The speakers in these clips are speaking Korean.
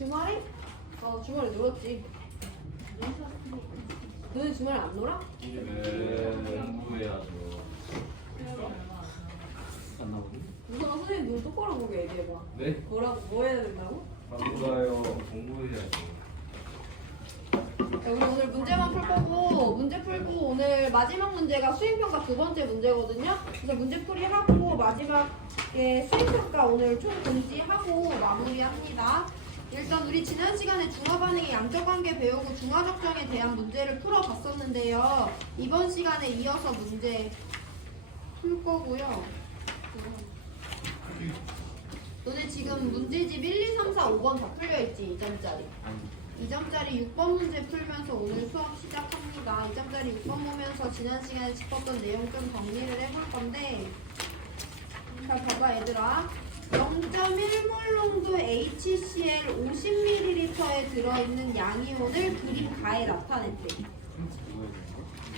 주말에? 아 주말에 놀았지. 너네 주말에 안 놀아? 공부해야죠. 안 나오니? 누가 선생님 눈 똑바로 보게 얘기해봐. 네? 뭐라고? 뭐 해야 된다고? 공부가요. 공부해야죠. 자, 우리 오늘 문제만 풀 거고 문제 풀고 오늘 마지막 문제가 수행평가 두 번째 문제거든요. 그래서 문제풀이 하고 마지막에 수행평가 오늘 총 공지하고 마무리합니다. 일단 우리 지난 시간에 중화반응의 양적관계 배우고 중화적정에 대한 문제를 풀어봤었는데요. 이번 시간에 이어서 문제 풀 거고요. 너네 지금 문제집 1, 2, 3, 4, 5번 다 풀려있지? 2점짜리. 2점짜리 6번 문제 풀면서 오늘 수업 시작합니다. 2점짜리 6번 보면서 지난 시간에 짚었던 내용 좀 정리를 해볼 건데, 자 봐봐 얘들아. 0.1몰 HCl 50ml에 들어있는 양이온을 그림 가에 나타냈대.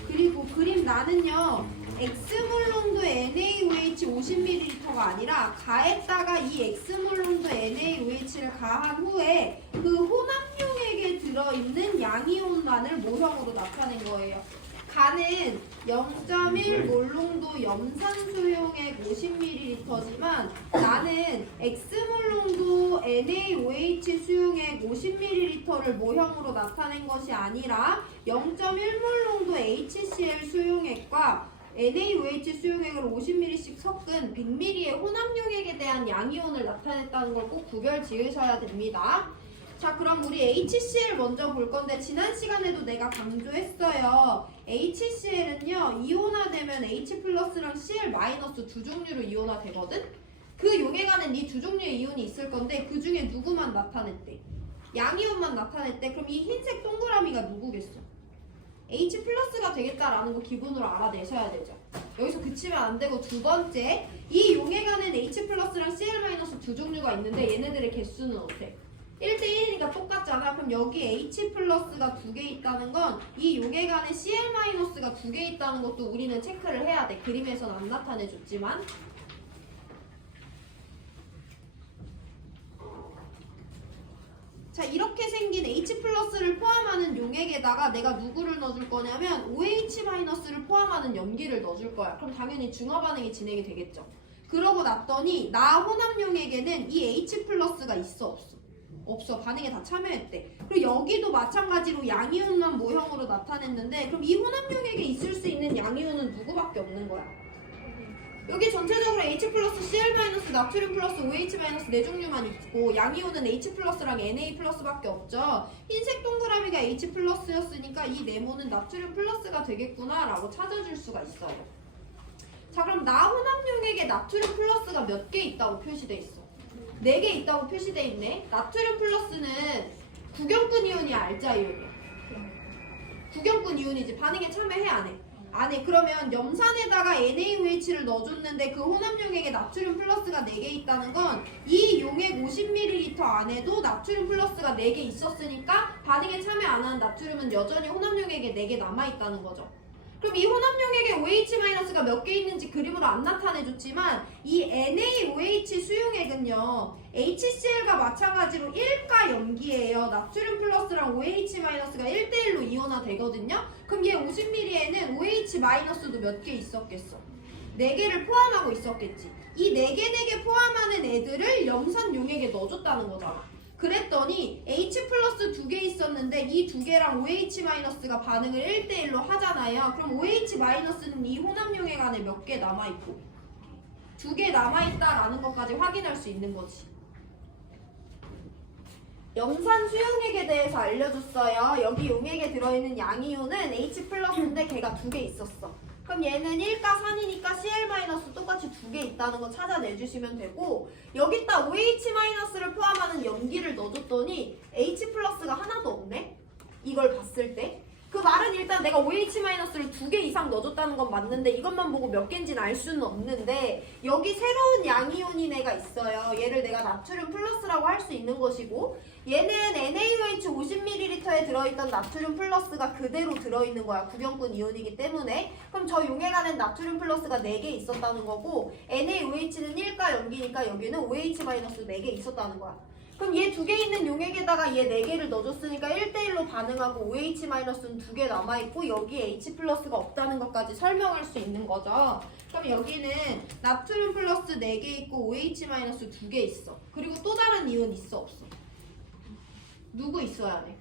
그리고 그림 나는요 X몰 농도 NaOH 50ml가 아니라 가에다가 이 X몰 농도 NaOH를 가한 후에 그 혼합용액에 들어있는 양이온만을 모형으로 나타낸 거예요. 가는 0.1몰 농도 염산수용액 50ml지만 나는 X몰 농도 NaOH 수용액 50ml를 모형으로 나타낸 것이 아니라 0.1몰 농도 HCl 수용액과 NaOH 수용액을 50ml씩 섞은 100ml의 혼합용액에 대한 양이온을 나타냈다는 걸 꼭 구별 지으셔야 됩니다. 자 그럼 우리 HCl 먼저 볼 건데 지난 시간에도 내가 강조했어요. HCl은요 이온화되면 H 플러스랑 Cl 마이너스 두 종류로 이온화 되거든? 그 용액 안에 이 두 종류의 이온이 있을 건데 그 중에 누구만 나타냈대? 양이온만 나타냈대. 그럼 이 흰색 동그라미가 누구겠어? H 플러스가 되겠다라는 거 기본으로 알아내셔야 되죠. 여기서 그치면 안 되고 두 번째 이 용액 안에는 H 플러스랑 Cl 마이너스 두 종류가 있는데 얘네들의 개수는 어때? 1대1이니까 똑같잖아. 그럼 여기 H 플러스가 두 개 있다는 건 이 용액 안에 Cl 마이너스가 두 개 있다는 것도 우리는 체크를 해야 돼. 그림에서는 안 나타내줬지만. 자 이렇게 생긴 H 플러스를 포함하는 용액에다가 내가 누구를 넣어줄 거냐면 OH 마이너스를 포함하는 염기를 넣어줄 거야. 그럼 당연히 중화 반응이 진행이 되겠죠. 그러고 났더니 나 혼합 용액에는 이 H 플러스가 있어 없어? 없어. 반응에 다 참여했대. 그리고 여기도 마찬가지로 양이온만 모형으로 나타냈는데 그럼 이 혼합용액에 있을 수 있는 양이온은 누구밖에 없는 거야? 여기 전체적으로 H 플러스, Cl 마이너스, 나트륨 플러스, OH 마이너스 네 종류만 있고 양이온은 H 플러스랑 Na 플러스밖에 없죠. 흰색 동그라미가 H 플러스였으니까 이 네모는 나트륨 플러스가 되겠구나 라고 찾아줄 수가 있어요. 자 그럼 나 혼합용액에 나트륨 플러스가 몇 개 있다고 표시돼 있어? 4개 있다고 표시돼 있네. 나트륨 플러스는 구경꾼 이온이야, 알자 이온이야? 구경꾼 이온이지. 반응에 참여해 안 해? 안 해. 그러면 염산에다가 NaOH를 넣어줬는데 그 혼합용액에 나트륨 플러스가 4개 있다는 건 이 용액 50ml 안에도 나트륨 플러스가 4개 있었으니까 반응에 참여 안 하는 나트륨은 여전히 혼합용액에 4개 남아있다는 거죠. 그럼 이 혼합용액에 OH- 몇 개 있는지 그림으로 안 나타내줬지만 이 NaOH 수용액은요 HCl과 마찬가지로 1가 염기예요. 나트륨 플러스랑 OH- 가 1대1로 이온화 되거든요. 그럼 얘 50ml에는 OH- 도 몇 개 있었겠어? 4개를 포함하고 있었겠지. 이 4개 포함하는 애들을 염산 용액에 넣어줬다는 거잖아. 그랬더니 H 플러스 2개 있었는데 이 2개랑 OH-가 반응을 1대1로 하잖아요. 그럼 OH-는 이 혼합용액 안에 몇 개 남아있고 2개 남아있다라는 것까지 확인할 수 있는 거지. 염산 수용액에 대해서 알려줬어요. 여기 용액에 들어있는 양이온은 H 플러스인데 걔가 2개 있었어. 그럼 얘는 1가산이니까 Cl- 똑같이 2개 있다는 거 찾아내주시면 되고 여기다 OH-를 포함하는 염기를 넣어줬더니 H 플러스가 하나도 없네? 이걸 봤을 때 그 말은 일단 내가 OH-를 2개 이상 넣어줬다는 건 맞는데 이것만 보고 몇 개인지는 알 수는 없는데 여기 새로운 양이온인 애가 있어요. 얘를 내가 나트륨 플러스라고 할 수 있는 것이고 얘는 NaOH 50ml에 들어있던 나트륨 플러스가 그대로 들어있는 거야. 구경꾼 이온이기 때문에. 그럼 저 용액 안엔 나트륨 플러스가 4개 있었다는 거고 NaOH는 1가 염기니까 여기는 OH- 4개 있었다는 거야. 그럼 얘 두 개 있는 용액에다가 얘 네 개를 넣어줬으니까 1대1로 반응하고 OH-는 두 개 남아있고 여기에 H 플러스가 없다는 것까지 설명할 수 있는 거죠. 그럼 여기는 나트륨 플러스 4개 있고 OH- 2개 있어. 그리고 또 다른 이온 있어 없어? 누구 있어야 돼?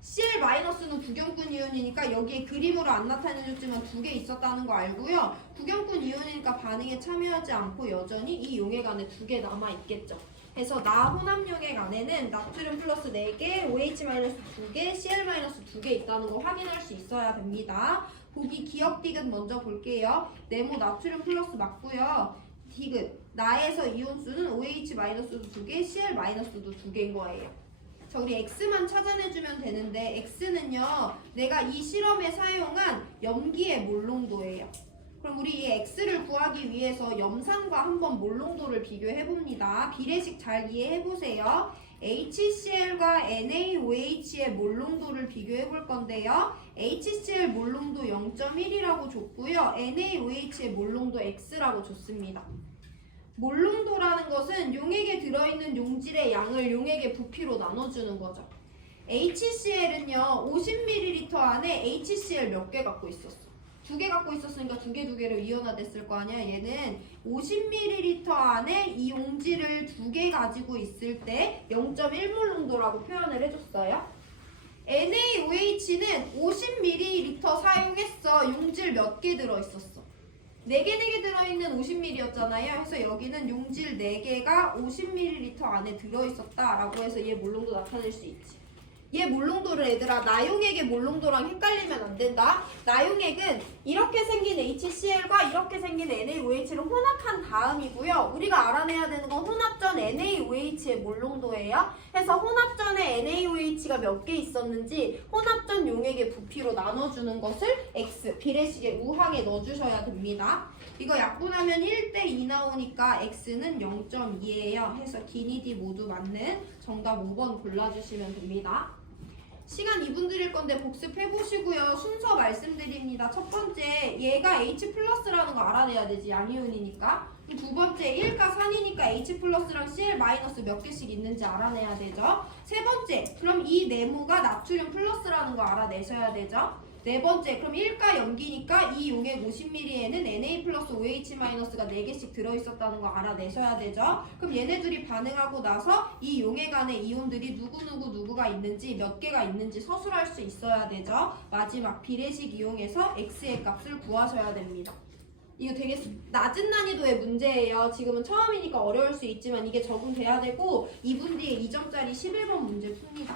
Cl-는 구경꾼 이온이니까 여기에 그림으로 안 나타내줬지만 두 개 있었다는 거 알고요. 구경꾼 이온이니까 반응에 참여하지 않고 여전히 이 용액 안에 두 개 남아있겠죠. 그래서 나 혼합 용액 안에는 나트륨 플러스 4개, OH- 2개, Cl- 2개 있다는 거 확인할 수 있어야 됩니다. 보기 기억 디귿 먼저 볼게요. 네모 나트륨 플러스 맞고요. 디귿 나에서 이온수는 OH-도 2개, Cl-도 2개인 거예요. 자, 우리 X만 찾아내주면 되는데 X는요 내가 이 실험에 사용한 염기의 몰농도예요. 그럼 우리 이 X를 구하기 위해서 염산과 한번 몰농도를 비교해봅니다. 비례식 잘 이해해보세요. HCl과 NaOH의 몰농도를 비교해볼 건데요. HCl 몰농도 0.1이라고 줬고요. NaOH의 몰농도 X라고 줬습니다. 몰농도라는 것은 용액에 들어있는 용질의 양을 용액의 부피로 나눠주는 거죠. HCl은요 50ml 안에 HCl 몇 개 갖고 있었어? 두 개 갖고 있었으니까 두 개로 이온화됐을 거 아니야. 얘는 50ml 안에 이 용질을 두 개 가지고 있을 때 0.1몰 농도라고 표현을 해줬어요. NaOH는 50ml 사용했어. 용질 몇 개 들어있었어? 4개 들어있는 50ml였잖아요. 그래서 여기는 용질 4개가 50ml 안에 들어있었다라고 해서 얘 몰농도 나타낼 수 있지. 얘 몰농도를 얘들아 나용액의 몰농도랑 헷갈리면 안 된다. 나용액은 이렇게 생긴 HCl과 이렇게 생긴 NaOH를 혼합한 다음이고요. 우리가 알아내야 되는 건 혼합 전 NaOH의 몰농도예요. 그래서 혼합 전에 NaOH가 몇 개 있었는지 혼합 전 용액의 부피로 나눠주는 것을 X 비례식의 우항에 넣어주셔야 됩니다. 이거 약분하면 1대2 나오니까 X는 0.2예요. 해서 기니 D 모두 맞는 정답 5번 골라주시면 됩니다. 시간 2분 드릴 건데 복습해보시고요. 순서 말씀드립니다. 첫 번째, 얘가 H 플러스라는 거 알아내야 되지. 양이온이니까. 두 번째, 1가 산이니까 H 플러스랑 Cl 마이너스 몇 개씩 있는지 알아내야 되죠. 세 번째, 그럼 이 네모가 나트륨 플러스라는 거 알아내셔야 되죠. 네 번째, 그럼 1가 염기니까 이 용액 50ml에는 Na 플러스 OH-가 4개씩 들어있었다는 거 알아내셔야 되죠. 그럼 얘네들이 반응하고 나서 이 용액 안에 이온들이 누구가 있는지 몇 개가 있는지 서술할 수 있어야 되죠. 마지막 비례식 이용해서 X의 값을 구하셔야 됩니다. 이거 되게 낮은 난이도의 문제예요. 지금은 처음이니까 어려울 수 있지만 이게 적응돼야 되고 2분 뒤에 2점짜리 11번 문제 풉니다.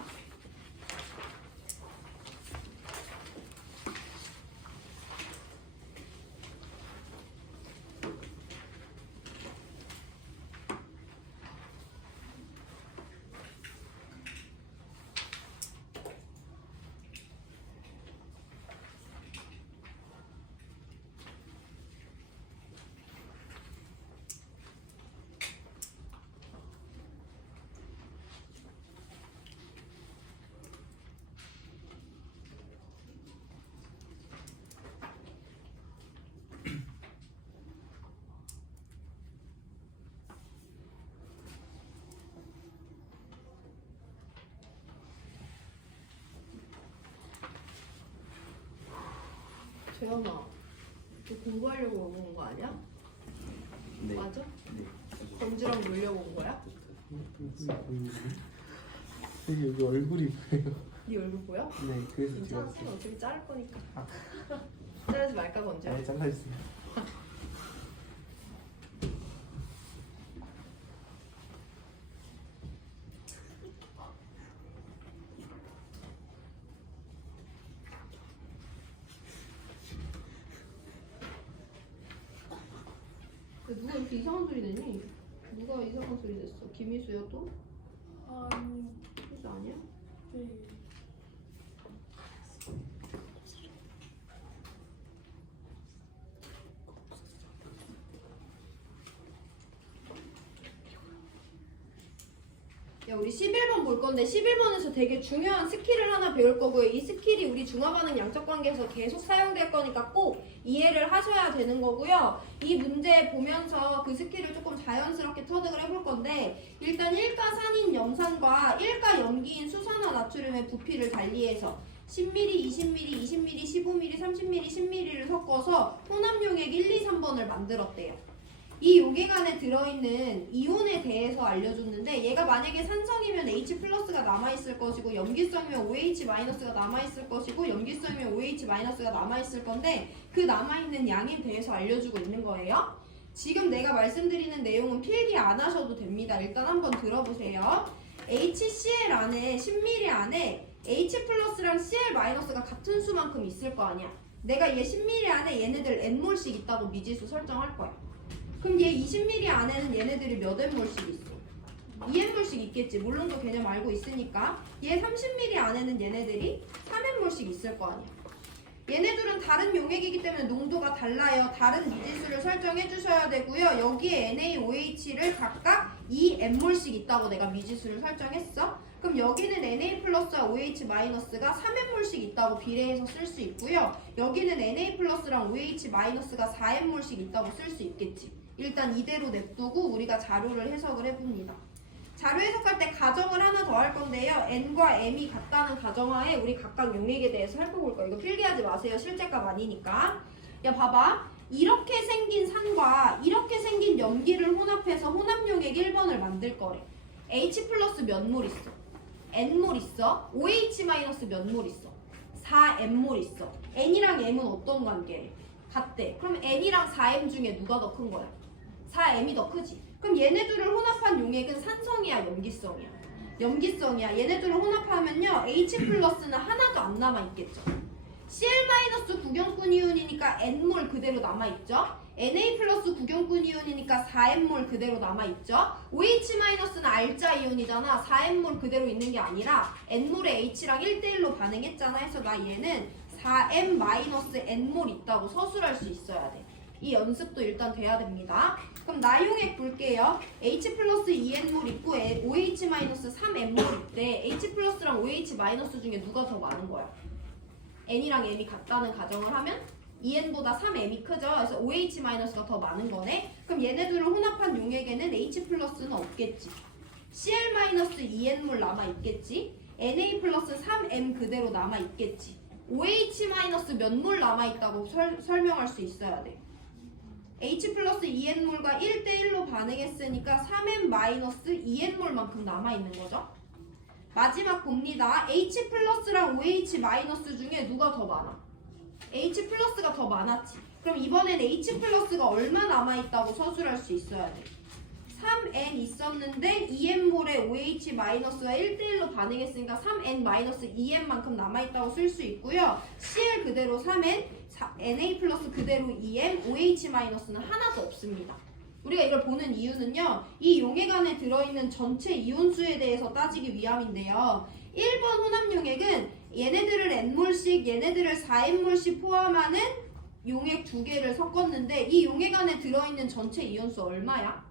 재현아, 너 공부하려고 온 거 아니야? 네. 맞아? 네. 범주랑 놀려고 온 거야? 여기 얼굴이 보여요. 네 얼굴 보여? 네, 그래서 괜찮아, 찍었어요. 어차피 자를 거니까. 자르지 말까 건져? 네, 잘라주세요. 누가 이렇게 이상한 소리 내니? 누가 이상한 소리 냈어? 김희수야 또? 아니, 희수 아니야? 네. 야, 우리 11번 볼 건데 11번에서 되게 중요한 스킬을 하나 배울 거고요. 이 스킬이 우리 중화반응 양적 관계에서 계속 사용될 거니까 꼭 이해를 하셔야 되는 거고요. 이 문제 보면서 그 스킬을 조금 자연스럽게 터득을 해볼 건데 일단 일가산인 염산과 일가염기인 수산화 나트륨의 부피를 달리해서 10ml, 20ml, 20ml, 15ml, 30ml, 10ml를 섞어서 혼합 용액 1, 2, 3번을 만들었대요. 이 용액 안에 들어있는 이온에 대해서 알려줬는데 얘가 만약에 산성이면 H+가 남아있을 것이고 염기성이면 OH-가 남아있을 것이고 염기성이면 OH-가 남아있을 건데 그 남아있는 양에 대해서 알려주고 있는 거예요. 지금 내가 말씀드리는 내용은 필기 안 하셔도 됩니다. 일단 한번 들어보세요. HCl 안에 10ml 안에 H+랑 Cl-가 같은 수만큼 있을 거 아니야. 내가 얘 10ml 안에 얘네들 N몰씩 있다고 미지수 설정할 거야. 그럼 얘 20ml 안에는 얘네들이 몇 N몰씩 있어? 2N몰씩 있겠지. 물론도 개념 알고 있으니까. 얘 30ml 안에는 얘네들이 3N몰씩 있을 거 아니야. 얘네들은 다른 용액이기 때문에 농도가 달라요. 다른 미지수를 설정해 주셔야 되고요. 여기에 NaOH를 각각 2N몰씩 있다고 내가 미지수를 설정했어. 그럼 여기는 Na 플러스와 OH-가 3N몰씩 있다고 비례해서 쓸 수 있고요. 여기는 Na 플러스랑 OH-가 4N몰씩 있다고 쓸 수 있겠지. 일단 이대로 냅두고 우리가 자료를 해석을 해봅니다. 자료 해석할 때 가정을 하나 더 할 건데요. N과 M이 같다는 가정하에 우리 각각 용액에 대해서 살펴볼 거예요. 이거 필기하지 마세요. 실제값 아니니까. 야 봐봐. 이렇게 생긴 산과 이렇게 생긴 염기를 혼합해서 혼합용액 1번을 만들 거래. H 플러스 몇 몰 있어? N몰 있어? OH 마이너스 몇 몰 있어? 4M몰 있어. N이랑 M은 어떤 관계래? 같대. 그럼 N이랑 4M 중에 누가 더 큰 거야? 4M이 더 크지. 그럼 얘네들을 혼합한 용액은 산성이야, 염기성이야? 염기성이야. 얘네들을 혼합하면요 H 플러스는 하나도 안 남아있겠죠. Cl 구경꾼 이온이니까 N몰 그대로 남아있죠. Na 플러스 구경꾼 이온이니까 4N몰 그대로 남아있죠. OH-는 알자 이온이잖아. 4N몰 그대로 있는 게 아니라 N몰에 H랑 1대1로 반응했잖아. 해서 나 얘는 4M-N몰 있다고 서술할 수 있어야 돼. 이 연습도 일단 돼야 됩니다. 그럼 나용액 볼게요. H 플러스 2N몰 있고 OH-3N몰 있대. H 플러스랑 OH 마이너스 중에 누가 더 많은 거야? N이랑 M이 같다는 가정을 하면 2N보다 3M이 크죠. 그래서 OH-가 더 많은 거네. 그럼 얘네들을 혼합한 용액에는 H 플러스는 없겠지. Cl-2N몰 남아있겠지. Na 플러스 3M 그대로 남아있겠지. OH- 몇 몰 남아있다고 설명할 수 있어야 돼. H 플러스 2N몰과 1대1로 반응했으니까 3M-2N몰만큼 남아있는 거죠. 마지막 봅니다. H 플러스랑 OH 마이너스 중에 누가 더 많아? H 플러스가 더 많았지. 그럼 이번엔 H 플러스가 얼마 남아있다고 서술할 수 있어야 돼. 3N 있었는데 2N몰에 OH 마이너스가 1대1로 반응했으니까 3N-2N만큼 남아있다고 쓸 수 있고요. Cl 그대로 3N, Na 플러스 그대로 2M, OH-는 하나도 없습니다. 우리가 이걸 보는 이유는요. 이 용액 안에 들어있는 전체 이온수에 대해서 따지기 위함인데요. 1번 혼합용액은 얘네들을 N몰씩, 얘네들을 4N몰씩 포함하는 용액 두 개를 섞었는데 이 용액 안에 들어있는 전체 이온수 얼마야?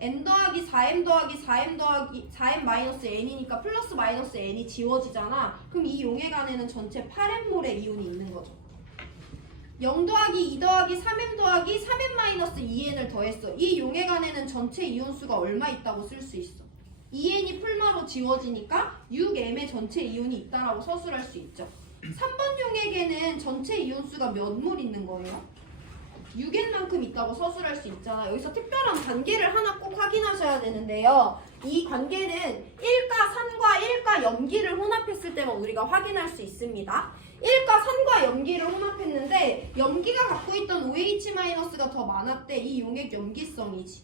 N 더하기 4M 더하기 4M 더하기 4M N이니까 플러스 마이너스 N이 지워지잖아. 그럼 이 용액 안에는 전체 8M몰의 이온이 있는 거죠. 0 더하기 2 더하기 3M 더하기 3M-2N을 더했어. 이 용액 안에는 전체 이온수가 얼마 있다고 쓸 수 있어. 2N이 풀마로 지워지니까 6M의 전체 이온이 있다라고 서술할 수 있죠. 3번 용액에는 전체 이온수가 몇 몰 있는 거예요? 6N만큼 있다고 서술할 수 있잖아. 여기서 특별한 관계를 하나 꼭 확인하셔야 되는데요. 이 관계는 일가 산과 일가 염기를 혼합했을 때만 우리가 확인할 수 있습니다. 일가 산과 염기를 혼합했는데 염기가 갖고 있던 OH-가 더 많았대. 이 용액 염기성이지.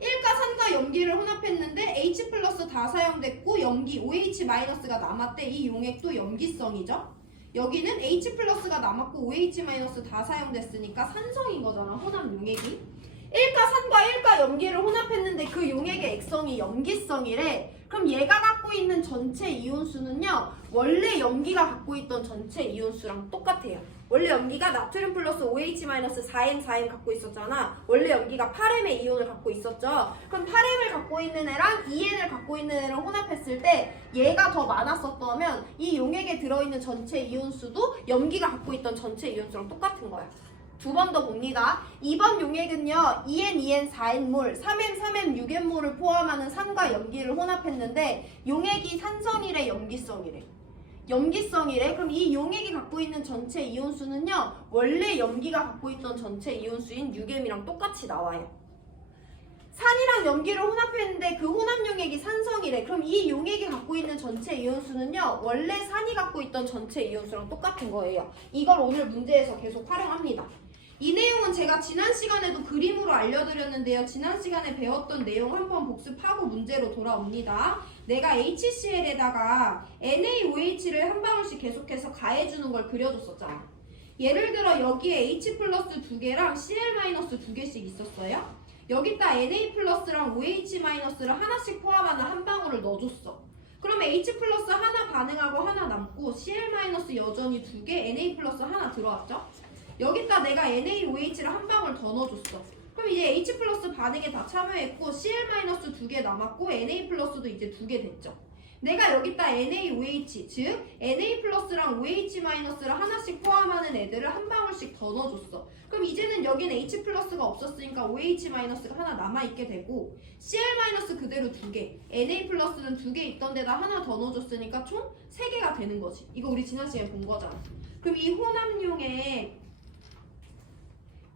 일가 산과 염기를 혼합했는데 H 플러스 다 사용됐고 염기 OH-가 남았대. 이 용액도 염기성이죠. 여기는 H 플러스가 남았고 OH- 다 사용됐으니까 산성인 거잖아. 혼합 용액이. 1가 산과 1가 염기를 혼합했는데 그 용액의 액성이 염기성이래. 그럼 얘가 갖고 있는 전체 이온수는요, 원래 염기가 갖고 있던 전체 이온수랑 똑같아요. 원래 염기가 나트륨 플러스 OH-4M 갖고 있었잖아. 원래 염기가 8M의 이온을 갖고 있었죠. 그럼 8M을 갖고 있는 애랑 2N을 갖고 있는 애를 혼합했을 때 얘가 더 많았었다면 이 용액에 들어있는 전체 이온수도 염기가 갖고 있던 전체 이온수랑 똑같은 거야. 두 번 더 봅니다. 2번 용액은요, 2N, 2N, 4N몰, 3M, 3M, 6N몰을 포함하는 산과 염기를 혼합했는데 용액이 산성이래, 염기성이래? 염기성이래. 그럼 이 용액이 갖고 있는 전체 이온수는요, 원래 염기가 갖고 있던 전체 이온수인 6M이랑 똑같이 나와요. 산이랑 염기를 혼합했는데 그 혼합 용액이 산성이래. 그럼 이 용액이 갖고 있는 전체 이온수는요, 원래 산이 갖고 있던 전체 이온수랑 똑같은 거예요. 이걸 오늘 문제에서 계속 활용합니다. 이 내용은 제가 지난 시간에도 그림으로 알려드렸는데요. 지난 시간에 배웠던 내용 한번 복습하고 문제로 돌아옵니다. 내가 HCl에다가 NaOH를 한 방울씩 계속해서 가해주는 걸 그려줬었잖아. 예를 들어 여기에 H 플러스 2개랑 Cl 마이너스 2개씩 있었어요. 여기다 Na 플러스랑 OH 마이너스를 하나씩 포함하는 한 방울을 넣어줬어. 그러면 H 플러스 하나 반응하고 하나 남고 Cl 마이너스 여전히 2개, Na 플러스 하나 들어왔죠? 여기다 내가 NaOH를 한 방울 더 넣어줬어. 그럼 이제 H 플러스 반응에 다 참여했고 Cl 마이너스 2개 남았고 Na 플러스도 이제 2개 됐죠. 내가 여기다 NaOH, 즉 Na 플러스랑 OH 마이너스를 하나씩 포함하는 애들을 한 방울씩 더 넣어줬어. 그럼 이제는 여기는 H 플러스가 없었으니까 OH 마이너스가 하나 남아있게 되고 Cl 마이너스 그대로 2개, Na 플러스는 2개 있던 데다 하나 더 넣어줬으니까 총 3개가 되는 거지. 이거 우리 지난 시간에 본 거잖아. 그럼 이 혼합용의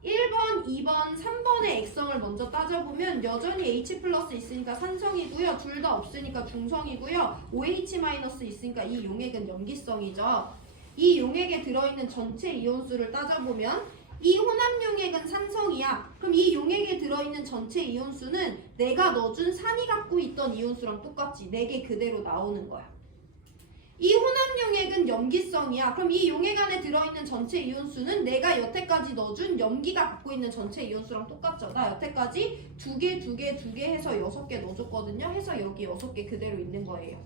1번, 2번, 3번의 액성을 먼저 따져보면 여전히 H 플러스 있으니까 산성이고요. 둘 다 없으니까 중성이고요. OH 마이너스 있으니까 이 용액은 염기성이죠. 이 용액에 들어있는 전체 이온수를 따져보면 이 혼합 용액은 산성이야. 그럼 이 용액에 들어있는 전체 이온수는 내가 넣어준 산이 갖고 있던 이온수랑 똑같지. 4개 그대로 나오는 거야. 이 혼합 용액은 염기성이야. 그럼 이 용액 안에 들어있는 전체 이온수는 내가 여태까지 넣어준 염기가 갖고 있는 전체 이온수랑 똑같죠. 나 여태까지 2개, 2개, 2개 해서 6개 넣어줬거든요. 해서 여기 6개 그대로 있는 거예요.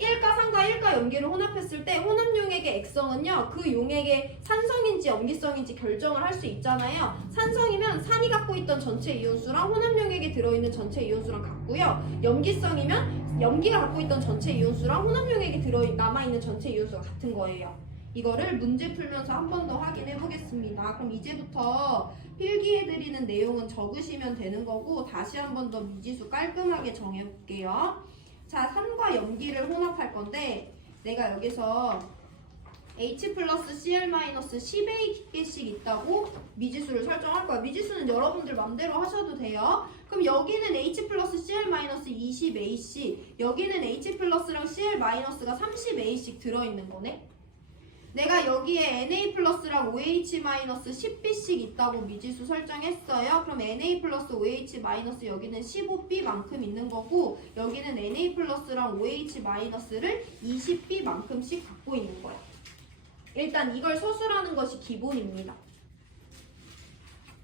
1가 산과 1가 염기를 혼합했을 때 혼합 용액의 액성은요, 그 용액의 산성인지 염기성인지 결정을 할 수 있잖아요. 산성이면 산이 갖고 있던 전체 이온수랑 혼합 용액에 들어있는 전체 이온수랑 같고요. 염기성이면 염기가 갖고 있던 전체 이온수랑 혼합 용액에 남아있는 전체 이온수가 같은 거예요. 이거를 문제 풀면서 한 번 더 확인해 보겠습니다. 그럼 이제부터 필기해드리는 내용은 적으시면 되는 거고 다시 한 번 더 미지수 깔끔하게 정해볼게요. 자, 산과 염기를 혼합할 건데 내가 여기서 H 플러스 Cl 마이너스 10A개씩 있다고 미지수를 설정할 거야. 미지수는 여러분들 맘대로 하셔도 돼요. 그럼 여기는 H 플러스 Cl 마이너스 20A씩, 여기는 H 플러스랑 Cl 마이너스가 30A씩 들어있는 거네. 내가 여기에 Na 플러스랑 OH 마이너스 10B씩 있다고 미지수 설정했어요. 그럼 Na 플러스 OH 마이너스 여기는 15B만큼 있는 거고 여기는 Na 플러스랑 OH 마이너스를 20B만큼씩 갖고 있는 거야. 일단 이걸 서술하는 것이 기본입니다.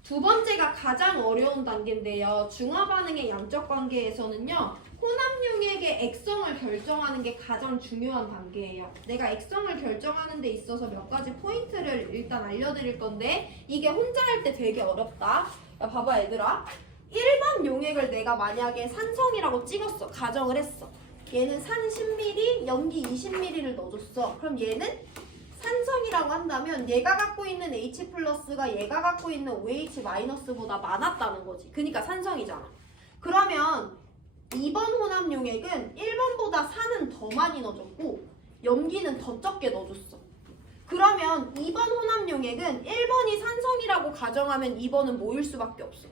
두 번째가 가장 어려운 단계인데요. 중화 반응의 양적 관계에서는요, 혼합 용액의 액성을 결정하는 게 가장 중요한 단계예요. 내가 액성을 결정하는 데 있어서 몇 가지 포인트를 일단 알려드릴 건데 이게 혼자 할 때 되게 어렵다. 야, 봐봐 얘들아. 1번 용액을 내가 만약에 산성이라고 찍었어. 가정을 했어. 얘는 산 10ml, 염기 20ml를 넣어줬어. 그럼 얘는 산성이라고 한다면 얘가 갖고 있는 H 플러스가 얘가 갖고 있는 OH 마이너스보다 많았다는 거지. 그러니까 산성이잖아. 그러면 2번 혼합 용액은 1번보다 산은 더 많이 넣어줬고 염기는 더 적게 넣어줬어. 그러면 2번 혼합 용액은 1번이 산성이라고 가정하면 2번은 뭐일 수밖에 없어?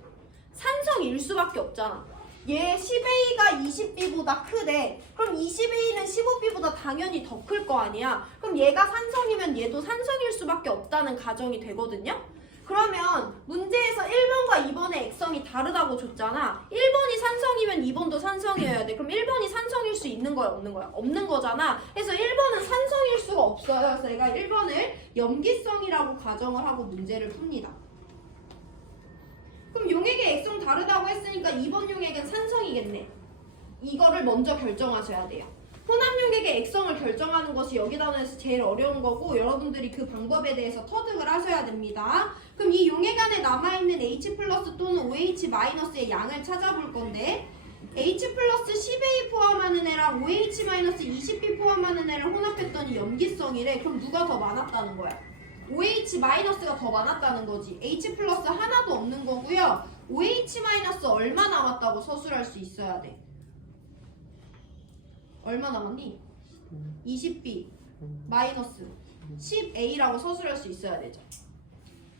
산성일 수밖에 없잖아. 얘 10A가 20B보다 크대. 그럼 20A는 15B보다 당연히 더 클 거 아니야. 그럼 얘가 산성이면 얘도 산성일 수밖에 없다는 가정이 되거든요. 그러면 문제에서 1번과 2번의 액성이 다르다고 줬잖아. 1번이 산성이면 2번도 산성이어야 돼. 그럼 1번이 산성일 수 있는 거야, 없는 거야? 없는 거잖아. 그래서 1번은 산성일 수가 없어요. 그래서 내가 1번을 염기성이라고 가정을 하고 문제를 풉니다. 그럼 용액의 액성 다르다고 했으니까 2번 용액은 산성이겠네. 이거를 먼저 결정하셔야 돼요. 혼합 용액의 액성을 결정하는 것이 여기 단원에서 제일 어려운 거고 여러분들이 그 방법에 대해서 터득을 하셔야 됩니다. 그럼 이 용액 안에 남아있는 H 플러스 또는 OH 마이너스의 양을 찾아볼 건데 H 플러스 10A 포함하는 애랑 OH 마이너스 20B 포함하는 애를 혼합했더니 염기성이래. 그럼 누가 더 많았다는 거야? OH 마이너스가 더 많았다는 거지. H 플러스 하나도 없는 거고요. OH 마이너스 얼마 남았다고 서술할 수 있어야 돼? 얼마 남았니? 20B 마이너스 10A라고 서술할 수 있어야 되죠.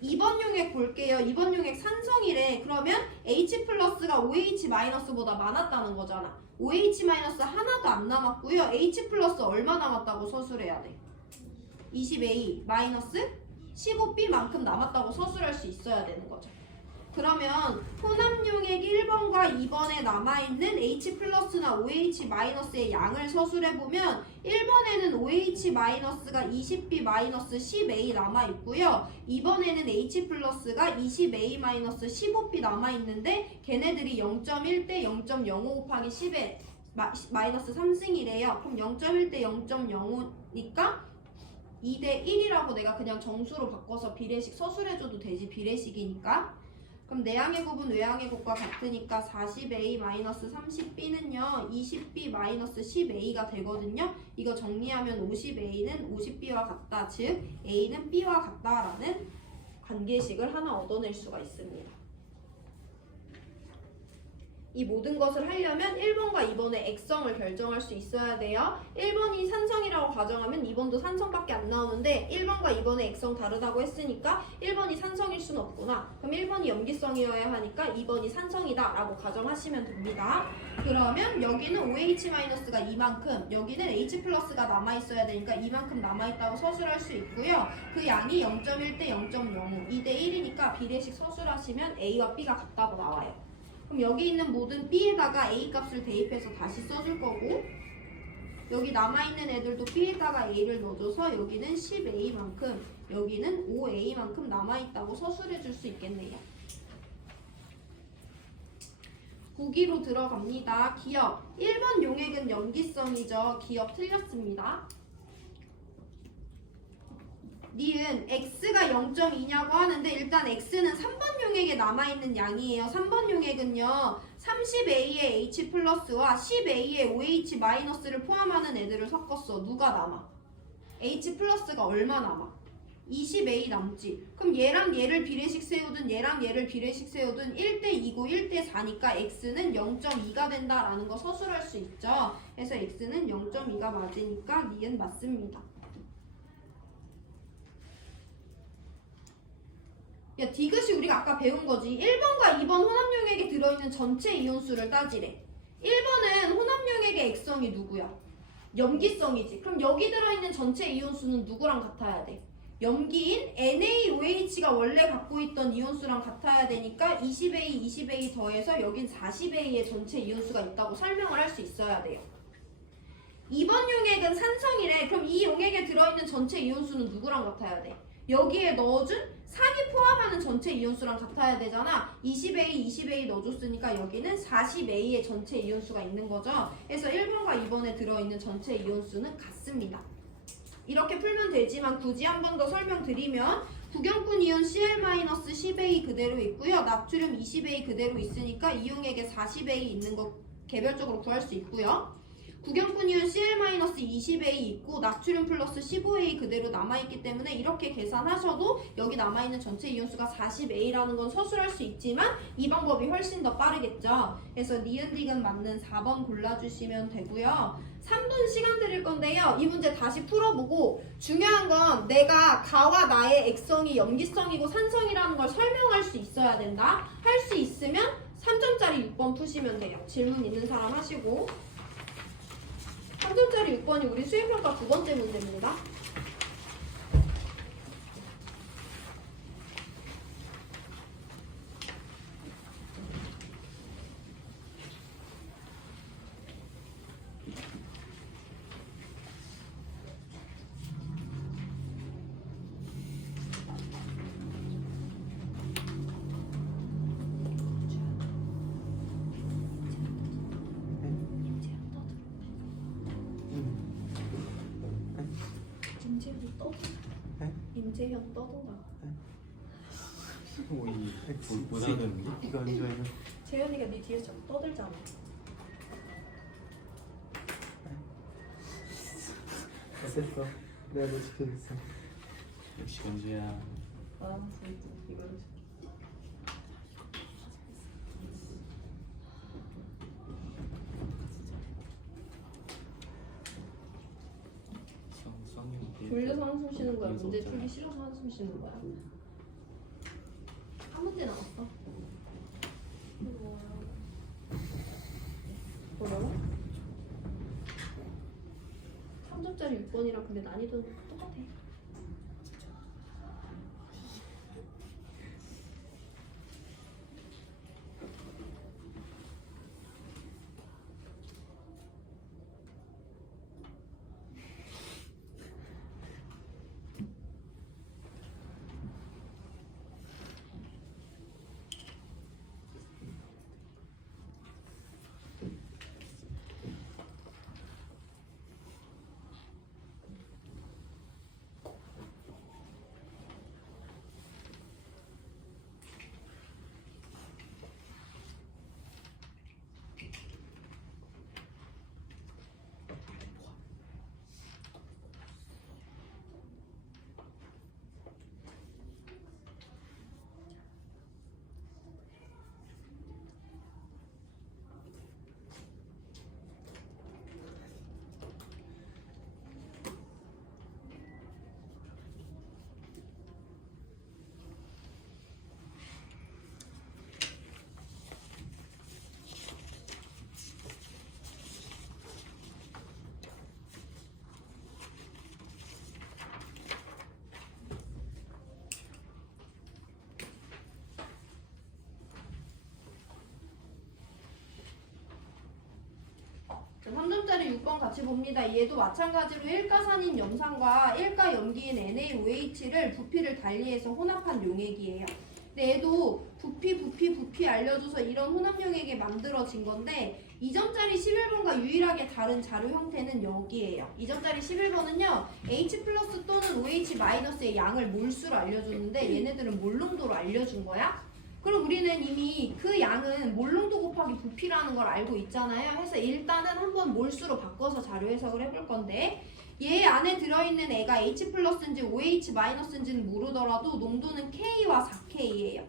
2번 용액 볼게요. 2번 용액 산성이래. 그러면 H 플러스가 OH 마이너스보다 많았다는 거잖아. OH 마이너스 하나도 안 남았고요. H 플러스 얼마 남았다고 서술해야 돼? 20A 마이너스 15B만큼 남았다고 서술할 수 있어야 되는 거죠. 그러면 혼합 용액 1번과 2번에 남아있는 H 플러스나 OH 마이너스의 양을 서술해보면 1번에는 OH 마이너스가 20B 마이너스 10A 남아있고요. 2번에는 H 플러스가 20A 마이너스 15B 남아있는데 걔네들이 0.1대 0.05 곱하기 10에 마이너스 3승이래요. 그럼 0.1대 0.05니까 2대 1이라고 내가 그냥 정수로 바꿔서 비례식 서술해줘도 되지. 비례식이니까. 그럼 내항의 곱은 외항의 곱과 같으니까 40A-30B는요 20B-10A가 되거든요. 이거 정리하면 50A는 50B와 같다. 즉 A는 B와 같다라는 관계식을 하나 얻어낼 수가 있습니다. 이 모든 것을 하려면 1번과 2번의 액성을 결정할 수 있어야 돼요. 1번이 산성이라고 가정하면 2번도 산성밖에 안 나오는데 1번과 2번의 액성 다르다고 했으니까 1번이 산성일 수는 없구나. 그럼 1번이 염기성이어야 하니까 2번이 산성이다 라고 가정하시면 됩니다. 그러면 여기는 OH-가 이만큼, 여기는 H+가 남아있어야 되니까 이만큼 남아있다고 서술할 수 있고요. 그 양이 0.1대 0.05, 2대 1이니까 비례식 서술하시면 A와 B가 같다고 나와요. 그럼 여기 있는 모든 B에다가 A 값을 대입해서 다시 써줄 거고 여기 남아있는 애들도 B에다가 A를 넣어줘서 여기는 10A만큼 여기는 5A만큼 남아있다고 서술해줄 수 있겠네요. 9기로 들어갑니다. 기억 1번 용액은 염기성이죠. 기억 틀렸습니다. 니은 X가 0.2냐고 하는데 일단 X는 3번 용액에 남아있는 양이에요. 3번 용액은요 30A의 H 플러스와 10A의 OH 마이너스를 포함하는 애들을 섞었어. 누가 남아? H 플러스가 얼마 남아? 20A 남지. 그럼 얘랑 얘를 비례식 세우든 얘랑 얘를 비례식 세우든 1대2고 1대4니까 X는 0.2가 된다라는 거 서술할 수 있죠. 그래서 X는 0.2가 맞으니까 니은 맞습니다. 야, 디귿이 우리가 아까 배운 거지. 1번과 2번 혼합용액에 들어있는 전체 이온수를 따지래. 1번은 혼합용액의 액성이 누구야? 염기성이지. 그럼 여기 들어있는 전체 이온수는 누구랑 같아야 돼? 염기인 NaOH가 원래 갖고 있던 이온수랑 같아야 되니까 20A, 20A 더해서 여긴 40A의 전체 이온수가 있다고 설명을 할 수 있어야 돼요. 2번 용액은 산성이래. 그럼 이 용액에 들어있는 전체 이온수는 누구랑 같아야 돼? 여기에 넣어준 산이 포함하는 전체 이온수랑 같아야 되잖아. 20A, 20A 넣어줬으니까 여기는 40A의 전체 이온수가 있는 거죠. 그래서 1번과 2번에 들어있는 전체 이온수는 같습니다. 이렇게 풀면 되지만 굳이 한 번 더 설명드리면 구경꾼 이온 Cl-10A 그대로 있고요. 나트륨 20A 그대로 있으니까 이 용액에 40A 있는 거 개별적으로 구할 수 있고요. 구경꾼 이온 Cl-20A 있고 나트륨 플러스 15A 그대로 남아있기 때문에 이렇게 계산하셔도 여기 남아있는 전체 이온수가 40A라는 건 서술할 수 있지만 이 방법이 훨씬 더 빠르겠죠. 그래서 니은디귿 맞는 4번 골라주시면 되고요. 3분 시간 드릴 건데요. 이 문제 다시 풀어보고 중요한 건 내가 가와 나의 액성이 염기성이고 산성이라는 걸 설명할 수 있어야 된다. 할 수 있으면 3점짜리 6번 푸시면 돼요. 질문 있는 사람 하시고 3점짜리 6번이 우리 수행평가 두 번째 문제입니다. 니 떠. 네? 임재현 떠든가. 뭐이 보다는 이거 앉아 이거. 재현이가 네 뒤에서 자꾸 떠들잖아. 됐어. 내가 너 지켜줬어. 역시 건주야. 아, 이거를. 졸려서 한숨 쉬는 거야? 문제 풀기 싫어서 한숨 쉬는 거야? 한 문제 남았어. 뭐라고? 3점짜리 6번이랑 근데 난이도는 똑같아. 자, 3점짜리 6번 같이 봅니다. 얘도 마찬가지로 일가산인 염산과 일가염기인 NaOH를 부피를 달리해서 혼합한 용액이에요. 근데 얘도 부피 알려줘서 이런 혼합 용액이 만들어진 건데 2점짜리 11번과 유일하게 다른 자료 형태는 여기에요. 2점짜리 11번은요. H 플러스 또는 OH 마이너스의 양을 몰수로 알려줬는데 얘네들은 몰농도로 알려준 거야. 그럼 우리는 이미 그 양은 몰농도 곱하기 부피라는 걸 알고 있잖아요. 그래서 일단은 한번 몰수로 바꿔서 자료 해석을 해볼 건데 얘 안에 들어있는 애가 H 플러스인지 OH 마이너스인지는 모르더라도 농도는 K와 4K예요.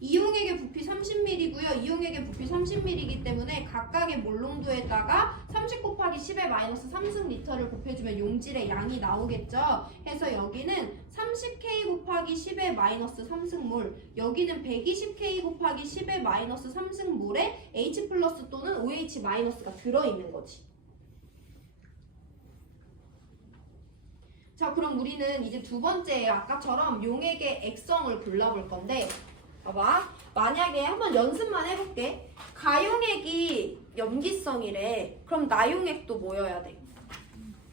이용액의 부피 30ml고요. 이용액의 부피 30ml이기 때문에 각각의 몰농도에다가 30 곱하기 10의 마이너스 3승리터를 곱해주면 용질의 양이 나오겠죠. 해서 여기는 30K 곱하기 10의 마이너스 3승몰, 여기는 120K 곱하기 10의 마이너스 3승몰에 H 플러스 또는 OH 마이너스가 들어있는 거지. 자, 그럼 우리는 이제 두 번째 아까처럼 용액의 액성을 골라볼 건데 봐봐. 만약에 한번 연습만 해볼게. 가용액이 염기성이래. 그럼 나용액도 뭐여야 돼?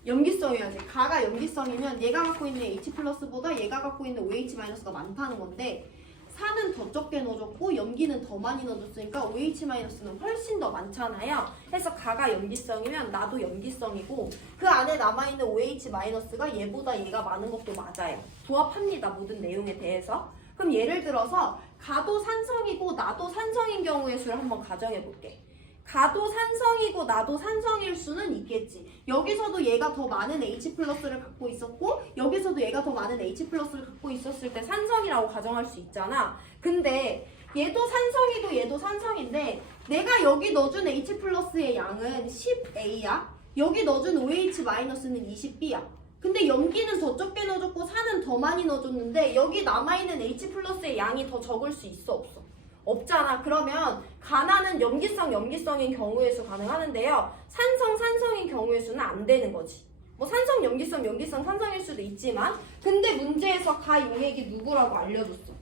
염기성이어야 돼. 가가 염기성이면 얘가 갖고 있는 H 플러스보다 얘가 갖고 있는 OH 마이너스가 많다는 건데 산은 더 적게 넣어줬고 염기는 더 많이 넣어줬으니까 OH 마이너스는 훨씬 더 많잖아요. 해서 가가 염기성이면 나도 염기성이고 그 안에 남아있는 OH 마이너스가 얘보다 얘가 많은 것도 맞아요. 조합합니다. 모든 내용에 대해서. 그럼 예를 들어서 가도 산성이고 나도 산성인 경우의 수를 한번 가정해 볼게. 가도 산성이고 나도 산성일 수는 있겠지. 여기서도 얘가 더 많은 H 플러스를 갖고 있었고 여기서도 얘가 더 많은 H 플러스를 갖고 있었을 때 산성이라고 가정할 수 있잖아. 근데 얘도 산성이고 얘도 산성인데 내가 여기 넣어준 H 플러스의 양은 10A야. 여기 넣어준 OH 마이너스는 20B야. 근데 염기는 더 적게 넣어줬고 산은 더 많이 넣어줬는데 여기 남아있는 H 플러스의 양이 더 적을 수 있어 없어? 없잖아. 그러면 가나는 염기성인 경우의 수 가능하는데요. 산성인 경우의 수는 안 되는 거지. 뭐 산성, 염기성, 산성일 수도 있지만 근데 문제에서 가 용액이 누구라고 알려줬어?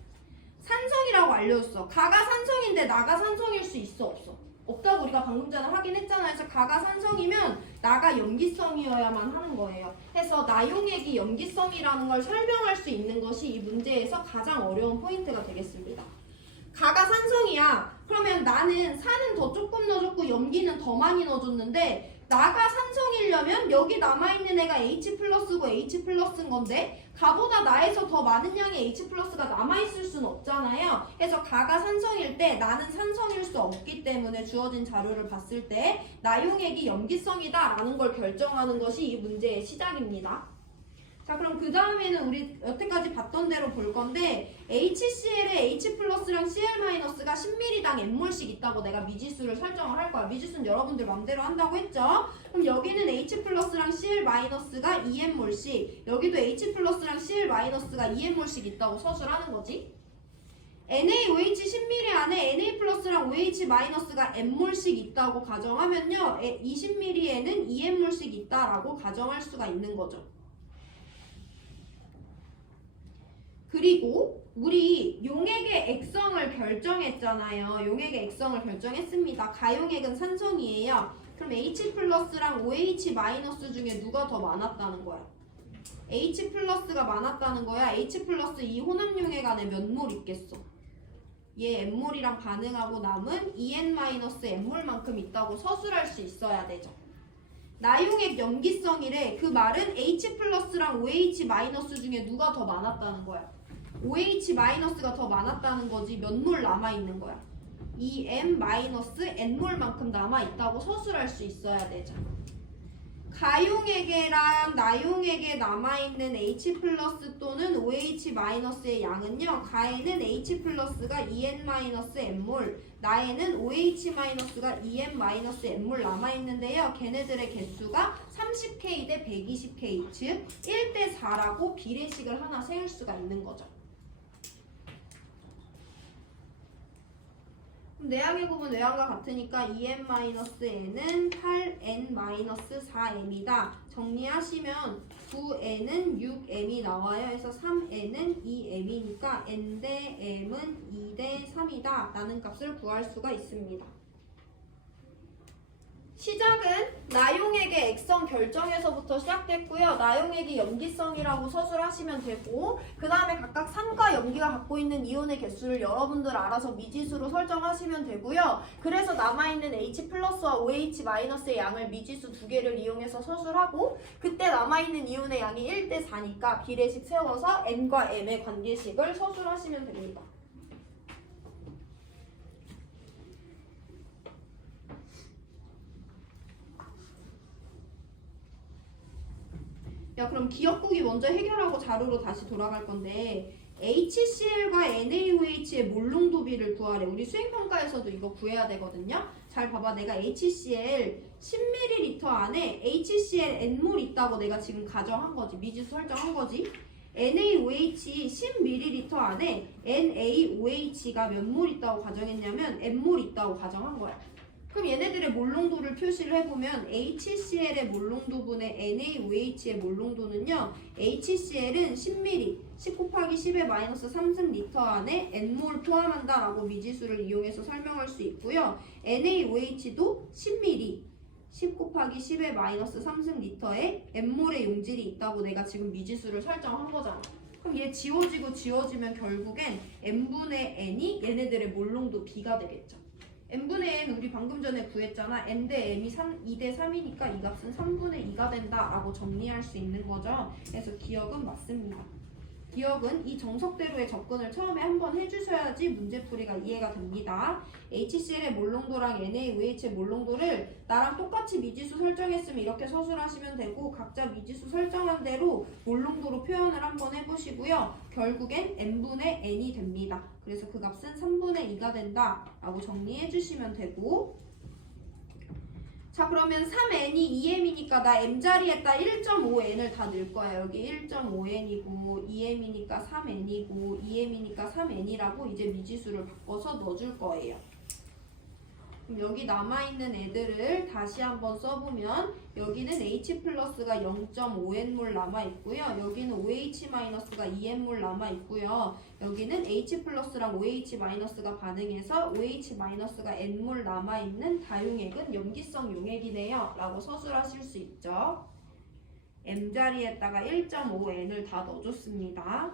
산성이라고 알려줬어. 가가 산성인데 나가 산성일 수 있어 없어? 없다고 우리가 방금 전에 확인했잖아. 그래서 가가 산성이면 나가 염기성이어야만 하는 거예요. 해서 나용액이 염기성이라는 걸 설명할 수 있는 것이 이 문제에서 가장 어려운 포인트가 되겠습니다. 가가 산성이야. 그러면 나는 산은 더 조금 넣어줬고 염기는 더 많이 넣어줬는데 나가 산성이려면 여기 남아있는 애가 H 플러스고 H 플러스인 건데 가보다 나에서 더 많은 양의 H 플러스가 남아있을 수는 없잖아요. 그래서 가가 산성일 때 나는 산성일 수 없기 때문에 주어진 자료를 봤을 때 나용액이 염기성이다 라는 걸 결정하는 것이 이 문제의 시작입니다. 자, 그럼 그 다음에는 우리 여태까지 봤던 대로 볼 건데 HCl에 H 플러스랑 Cl 마이너스가 10ml당 N몰씩 있다고 내가 미지수를 설정을 할 거야. 미지수는 여러분들 맘대로 한다고 했죠? 그럼 여기는 H 플러스랑 Cl 마이너스가 2N몰씩, 여기도 H 플러스랑 Cl 마이너스가 2N몰씩 있다고 서술하는 거지. NaOH 10ml 안에 Na 플러스랑 OH 마이너스가 N몰씩 있다고 가정하면요, 20ml에는 2N몰씩 있다라고 가정할 수가 있는 거죠. 그리고 우리 용액의 액성을 결정했잖아요. 용액의 액성을 결정했습니다. 가용액은 산성이에요. 그럼 H 플러스랑 OH 마이너스 중에 누가 더 많았다는 거야? H 플러스가 많았다는 거야. H 플러스 이 혼합용액 안에 몇 몰 있겠어? 얘 N몰이랑 반응하고 남은 2N-N몰만큼 있다고 서술할 수 있어야 되죠. 나용액 염기성이래. 그 말은 H 플러스랑 OH 마이너스 중에 누가 더 많았다는 거야? OH 마이너스가 더 많았다는 거지. 몇 몰 남아있는 거야? 2M-N몰만큼 남아있다고 서술할 수 있어야 되죠. 가용액이랑 나용액에 남아있는 H 플러스 또는 OH 마이너스의 양은요, 가에는 H 플러스가 2N-N몰, 나에는 OH 마이너스가 2M-N몰 남아있는데요. 걔네들의 개수가 30K 대 120K, 즉 1대 4라고 비례식을 하나 세울 수가 있는 거죠. 내항의 곱은 외항과 같으니까 2n-n은 8n-4m이다. 정리하시면 9n은 6m이 나와요. 그래서 3n은 2m이니까 n 대 m은 2 대 3이다 라는 값을 구할 수가 있습니다. 시작은 나용액의 액성 결정에서부터 시작됐고요. 나용액이 염기성이라고 서술하시면 되고, 그 다음에 각각 산과 염기가 갖고 있는 이온의 개수를 여러분들 알아서 미지수로 설정하시면 되고요. 그래서 남아있는 H 플러스와 OH 마이너스의 양을 미지수 두 개를 이용해서 서술하고, 그때 남아있는 이온의 양이 1대 4니까 비례식 세워서 N과 M의 관계식을 서술하시면 됩니다. 야, 그럼 기억국이 먼저 해결하고 자료로 다시 돌아갈 건데 HCl과 NaOH의 몰농도비를 구하래. 우리 수행평가에서도 이거 구해야 되거든요. 잘 봐봐. 내가 HCl 10ml 안에 HCl N몰 있다고 내가 지금 가정한 거지. 미지수 설정한 거지. NaOH 10ml 안에 NaOH가 몇 몰 있다고 가정했냐면 N몰 있다고 가정한 거야. 그럼 얘네들의 몰농도를 표시를 해보면 HCl의 몰농도분의 NaOH의 몰농도는요, HCl은 10ml, 10 곱하기 10의 마이너스 3승리터 안에 N몰 포함한다 라고 미지수를 이용해서 설명할 수 있고요. NaOH도 10ml, 10 곱하기 10의 마이너스 3승리터에 N몰의 용질이 있다고 내가 지금 미지수를 설정한 거잖아. 그럼 얘 지워지고 지워지면 결국엔 N분의 N이 얘네들의 몰농도 B가 되겠죠. n분의 n 우리 방금 전에 구했잖아. n 대 m이 2 대 3이니까 이 값은 3분의 2가 된다라고 정리할 수 있는 거죠. 그래서 기억은 맞습니다. 기억은 이 정석대로의 접근을 처음에 한번 해주셔야지 문제풀이가 이해가 됩니다. HCl의 몰농도랑 NaOH의 몰농도를 나랑 똑같이 미지수 설정했으면 이렇게 서술하시면 되고, 각자 미지수 설정한 대로 몰농도로 표현을 한번 해보시고요. 결국엔 n분의 n이 됩니다. 그래서 그 값은 3분의 2가 된다 라고 정리해 주시면 되고, 자, 그러면 3n이 2m이니까 나 m자리에다 1.5n을 다 넣을 거야. 여기 1.5n이고 2m이니까 3n이고 2m이니까 3n이라고 이제 미지수를 바꿔서 넣어줄 거예요. 그럼 여기 남아있는 애들을 다시 한번 써보면 여기는 H 플러스가 0.5n몰 남아있고요. 여기는 OH 마이너스가 2n몰 남아있고요. 여기는 H 플러스랑 OH 마이너스가 반응해서 OH 마이너스가 n몰 남아있는 다용액은 염기성 용액이네요 라고 서술하실 수 있죠. m자리에다가 1.5n을 다 넣어줬습니다.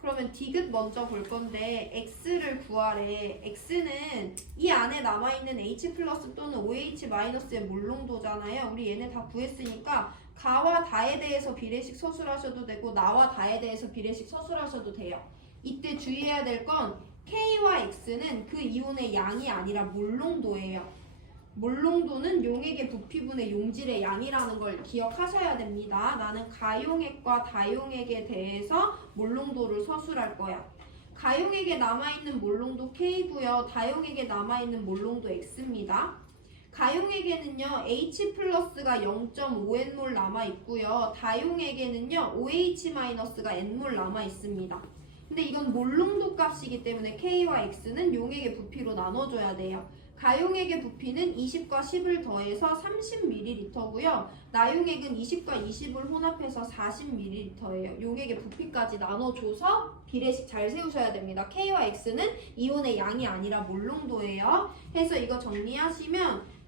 그러면 디귿 먼저 볼 건데 x를 구하래. x는 이 안에 남아있는 h 플러스 또는 OH 마이너스의 몰롱도잖아요. 우리 얘네 다 구했으니까 가와 다에 대해서 비례식 서술하셔도 되고 나와 다에 대해서 비례식 서술하셔도 돼요. 이때 주의해야 될 건 K와 X는 그 이온의 양이 아니라 몰롱도예요. 몰롱도는 용액의 부피분의 용질의 양이라는 걸 기억하셔야 됩니다. 나는 가용액과 다용액에 대해서 몰롱도를 서술할 거야. 가용액에 남아있는 몰롱도 K고요. 다용액에 남아있는 몰롱도 X입니다. 가용액에는요 H 플러스가 0.5N몰 남아있고요. 다용액에는요 OH-가 N몰 남아있습니다. 근데 이건 몰롱도 값이기 때문에 K와 X는 용액의 부피로 나눠줘야 돼요. 가용액의 부피는 20과 10을 더해서 30ml고요. 나용액은 20과 20을 혼합해서 40ml예요. 용액의 부피까지 나눠줘서 비례식 잘 세우셔야 됩니다. K와 X는 이온의 양이 아니라 몰롱도예요. 해서 이거 정리하시면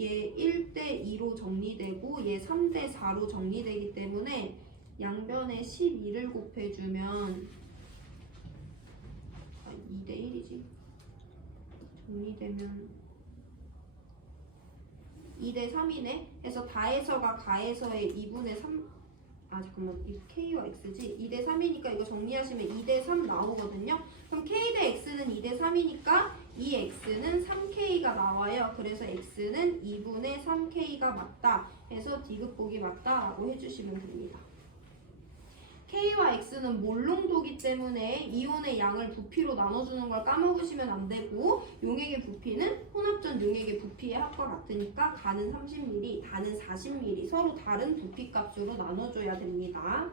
얘 1대2로 정리되고 얘 3대4로 정리되기 때문에 양변에 12를 곱해주면 2대1이지. 정리되면 2대3이네. 해서 다에서가 가에서의 2분의 3. 잠깐만, 이 K와 X지? 2대3이니까 이거 정리하시면 2대3 나오거든요. 그럼 K 대 X는 2대3이니까 이 X는 3K가 나와요. 그래서 X는 2분의 3K가 맞다. 해서 디귿복이 맞다라고 해주시면 됩니다. K와 X는 몰롱도기 때문에 이온의 양을 부피로 나눠주는 걸 까먹으시면 안 되고, 용액의 부피는 혼합전 용액의 부피의 합과 같으니까 가는 30ml, 다는 40ml 서로 다른 부피 값으로 나눠줘야 됩니다.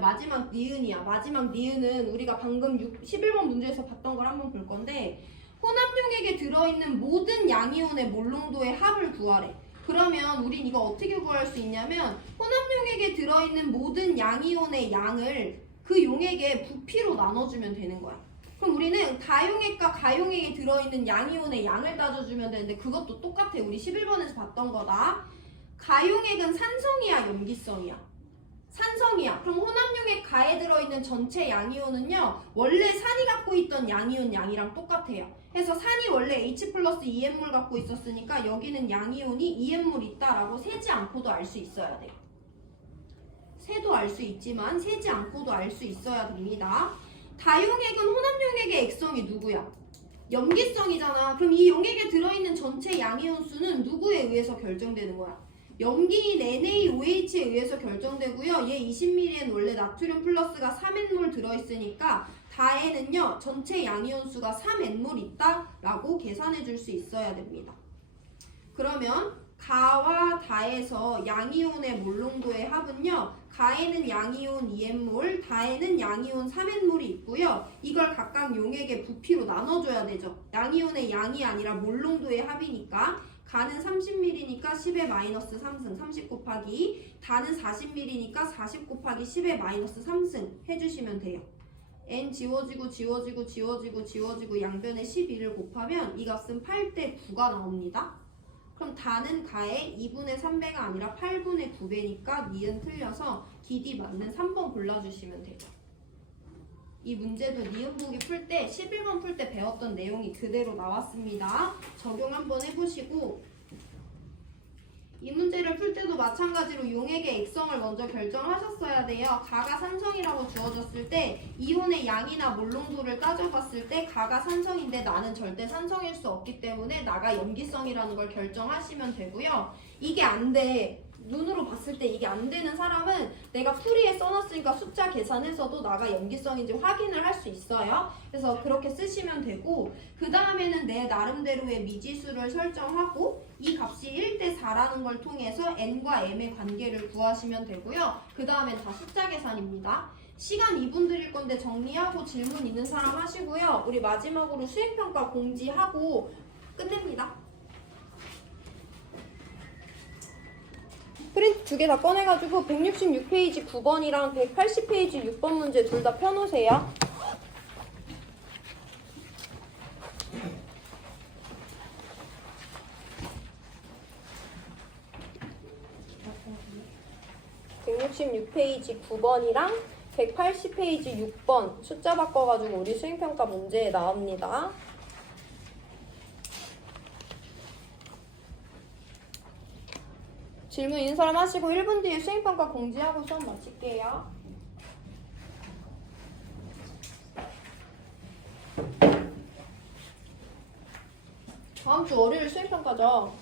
마지막 니은이야. 마지막 니은은 우리가 방금 11번 문제에서 봤던 걸 한번 볼 건데, 혼합용액에 들어있는 모든 양이온의 몰롱도의 합을 구하래. 그러면 우린 이거 어떻게 구할 수 있냐면, 혼합용액에 들어있는 모든 양이온의 양을 그 용액의 부피로 나눠주면 되는 거야. 그럼 우리는 다용액과 가용액에 들어있는 양이온의 양을 따져주면 되는데, 그것도 똑같아. 우리 11번에서 봤던 거다. 가용액은 산성이야, 염기성이야? 산성이야. 그럼 혼합용액 가에 들어있는 전체 양이온은요, 원래 산이 갖고 있던 양이온 양이랑 똑같아요. 그래서 산이 원래 H 플러스 2N몰 갖고 있었으니까 여기는 양이온이 2N몰 있다라고 세지 않고도 알 수 있어야 돼요. 세도 알 수 있지만 세지 않고도 알 수 있어야 됩니다. 다용액은 혼합용액의 액성이 누구야? 염기성이잖아. 그럼 이 용액에 들어있는 전체 양이온 수는 누구에 의해서 결정되는 거야? 염기인 NaOH에 의해서 결정되고요. 얘 20ml엔 원래 나트륨 플러스가 3N몰 들어있으니까 다에는요 전체 양이온 수가 3N몰 있다라고 계산해 줄 수 있어야 됩니다. 그러면 가와 다에서 양이온의 몰롱도의 합은요, 가에는 양이온 2N몰, 다에는 양이온 3N몰이 있고요. 이걸 각각 용액의 부피로 나눠줘야 되죠. 양이온의 양이 아니라 몰롱도의 합이니까 가는 30ml니까 10의 마이너스 3승 30 곱하기, 다는 40ml니까 40 곱하기 10의 마이너스 3승 해주시면 돼요. n 지워지고 지워지고 지워지고 지워지고 양변에 12를 곱하면 이 값은 8대 9가 나옵니다. 그럼 다는 가의 2분의 3배가 아니라 8분의 9배니까 니은 틀려서 길이 맞는 3번 골라주시면 돼요. 이 문제도 니은 보기 풀 때 11번 풀 때 배웠던 내용이 그대로 나왔습니다. 적용 한번 해보시고, 이 문제를 풀 때도 마찬가지로 용액의 액성을 먼저 결정하셨어야 돼요. 가가 산성이라고 주어졌을 때 이온의 양이나 몰롱도를 따져봤을 때 가가 산성인데 나는 절대 산성일 수 없기 때문에 나가 염기성이라는 걸 결정하시면 되고요. 이게 안 돼. 눈으로 봤을 때 이게 안 되는 사람은 내가 풀이에 써놨으니까 숫자 계산해서도 나가 염기성인지 확인을 할 수 있어요. 그래서 그렇게 쓰시면 되고, 그 다음에는 내 나름대로의 미지수를 설정하고 이 값이 1대4라는 걸 통해서 n과 m의 관계를 구하시면 되고요. 그 다음엔 다 숫자 계산입니다. 시간 2분 드릴 건데 정리하고 질문 있는 사람 하시고요. 우리 마지막으로 수행평가 공지하고 끝냅니다. 프린트 두 개 다 꺼내가지고 166페이지 9번이랑 180페이지 6번 문제 둘 다 펴놓으세요. 166페이지 9번이랑 180페이지 6번 숫자 바꿔가지고 우리 수행평가 문제에 나옵니다. 질문 있는 사람 하시고 1분 뒤에 수행평가 공지하고 수업 마칠게요. 다음 주 월요일 수행평가죠.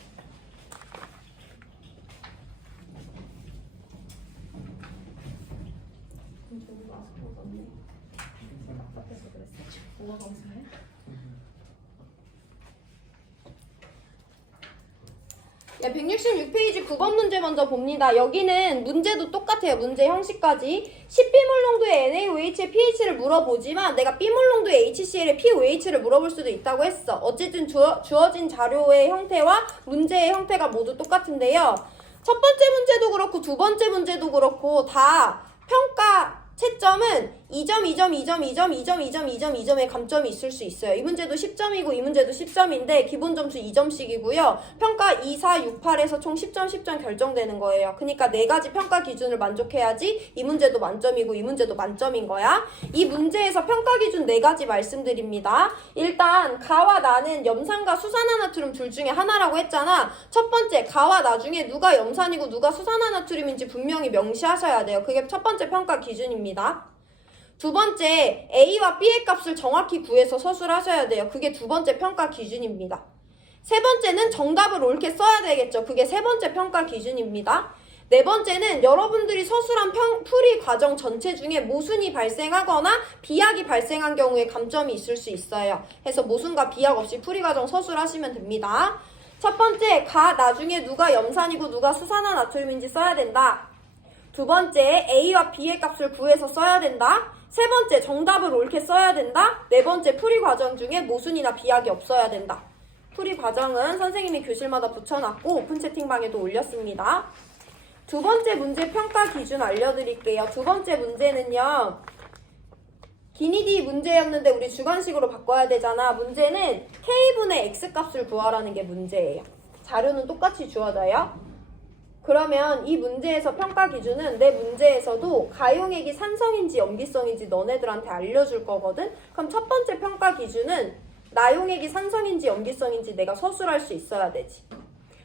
야, 166페이지 9번 문제 먼저 봅니다. 여기는 문제도 똑같아요. 문제 형식까지. 10비몰농도의 NaOH의 pH를 물어보지만 내가 비몰농도의 HCl의 pOH를 물어볼 수도 있다고 했어. 어쨌든 주어진 자료의 형태와 문제의 형태가 모두 똑같은데요. 첫 번째 문제도 그렇고 두 번째 문제도 그렇고 다 평가 채점은 2점, 2점, 2점, 2점, 2점, 2점, 2점, 2점의 감점이 있을 수 있어요. 이 문제도 10점이고 이 문제도 10점인데 기본 점수 2점씩이고요. 평가 2, 4, 6, 8에서 총 10점, 10점 결정되는 거예요. 그러니까 4가지 평가 기준을 만족해야지 이 문제도 만점이고 이 문제도 만점인 거야. 이 문제에서 평가 기준 4가지 말씀드립니다. 일단 가와 나는 염산과 수산화나트륨 둘 중에 하나라고 했잖아. 첫 번째, 가와 나 중에 누가 염산이고 누가 수산화나트륨인지 분명히 명시하셔야 돼요. 그게 첫 번째 평가 기준입니다. 두 번째, A와 B의 값을 정확히 구해서 서술하셔야 돼요. 그게 두 번째 평가 기준입니다. 세 번째는 정답을 옳게 써야 되겠죠. 그게 세 번째 평가 기준입니다. 네 번째는 여러분들이 서술한 풀이 과정 전체 중에 모순이 발생하거나 비약이 발생한 경우에 감점이 있을 수 있어요. 그래서 모순과 비약 없이 풀이 과정 서술하시면 됩니다. 첫 번째, 나중에 누가 염산이고 누가 수산화나트륨인지 써야 된다. 두 번째, A와 B의 값을 구해서 써야 된다. 세 번째, 정답을 옳게 써야 된다. 네 번째, 풀이 과정 중에 모순이나 비약이 없어야 된다. 풀이 과정은 선생님이 교실마다 붙여놨고 오픈 채팅방에도 올렸습니다. 두 번째 문제 평가 기준 알려드릴게요. 두 번째 문제는요. 기니디 문제였는데 우리 주관식으로 바꿔야 되잖아. 문제는 K분의 X값을 구하라는 게 문제예요. 자료는 똑같이 주어져요. 그러면 이 문제에서 평가 기준은 내 문제에서도 가용액이 산성인지 염기성인지 너네들한테 알려줄 거거든? 그럼 첫 번째 평가 기준은 나용액이 산성인지 염기성인지 내가 서술할 수 있어야 되지.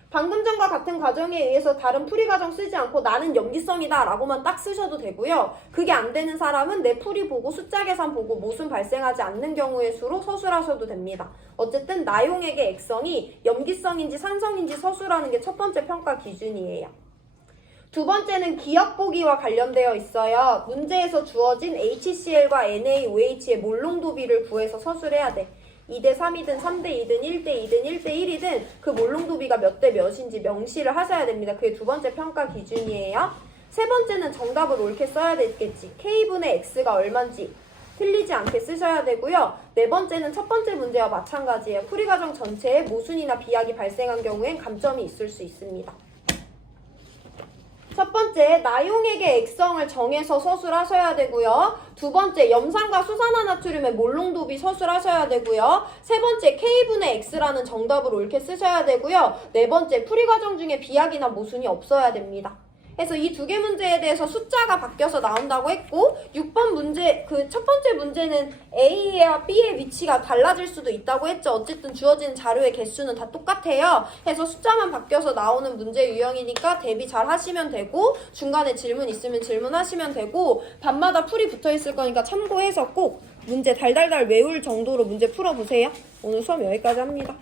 방금 전과 같은 과정에 의해서 다른 풀이 과정 쓰지 않고 나는 염기성이다 라고만 딱 쓰셔도 되고요. 그게 안 되는 사람은 내 풀이 보고 숫자 계산 보고 모순 발생하지 않는 경우의 수로 서술하셔도 됩니다. 어쨌든 나용액의 액성이 염기성인지 산성인지 서술하는 게 첫 번째 평가 기준이에요. 두 번째는 기억 보기와 관련되어 있어요. 문제에서 주어진 HCl과 NaOH의 몰농도비를 구해서 서술해야 돼. 2대 3이든 3대 2든 1대 2든 1대 1이든 그 몰농도비가 몇 대 몇인지 명시를 하셔야 됩니다. 그게 두 번째 평가 기준이에요. 세 번째는 정답을 옳게 써야 되겠지. K분의 X가 얼만지 틀리지 않게 쓰셔야 되고요. 네 번째는 첫 번째 문제와 마찬가지예요. 풀이 과정 전체에 모순이나 비약이 발생한 경우엔 감점이 있을 수 있습니다. 첫 번째, 나용액의 액성을 정해서 서술하셔야 되고요. 두 번째, 염산과 수산화나트륨의 몰농도비 서술하셔야 되고요. 세 번째, K분의 X라는 정답을 옳게 쓰셔야 되고요. 네 번째, 풀이 과정 중에 비약이나 모순이 없어야 됩니다. 그래서 이 두 개 문제에 대해서 숫자가 바뀌어서 나온다고 했고 6번 문제, 그 첫 번째 문제는 A와 B의 위치가 달라질 수도 있다고 했죠. 어쨌든 주어진 자료의 개수는 다 똑같아요. 그래서 숫자만 바뀌어서 나오는 문제 유형이니까 대비 잘 하시면 되고 중간에 질문 있으면 질문하시면 되고 밤마다 풀이 붙어 있을 거니까 참고해서 꼭 문제 달달달 외울 정도로 문제 풀어보세요. 오늘 수업 여기까지 합니다.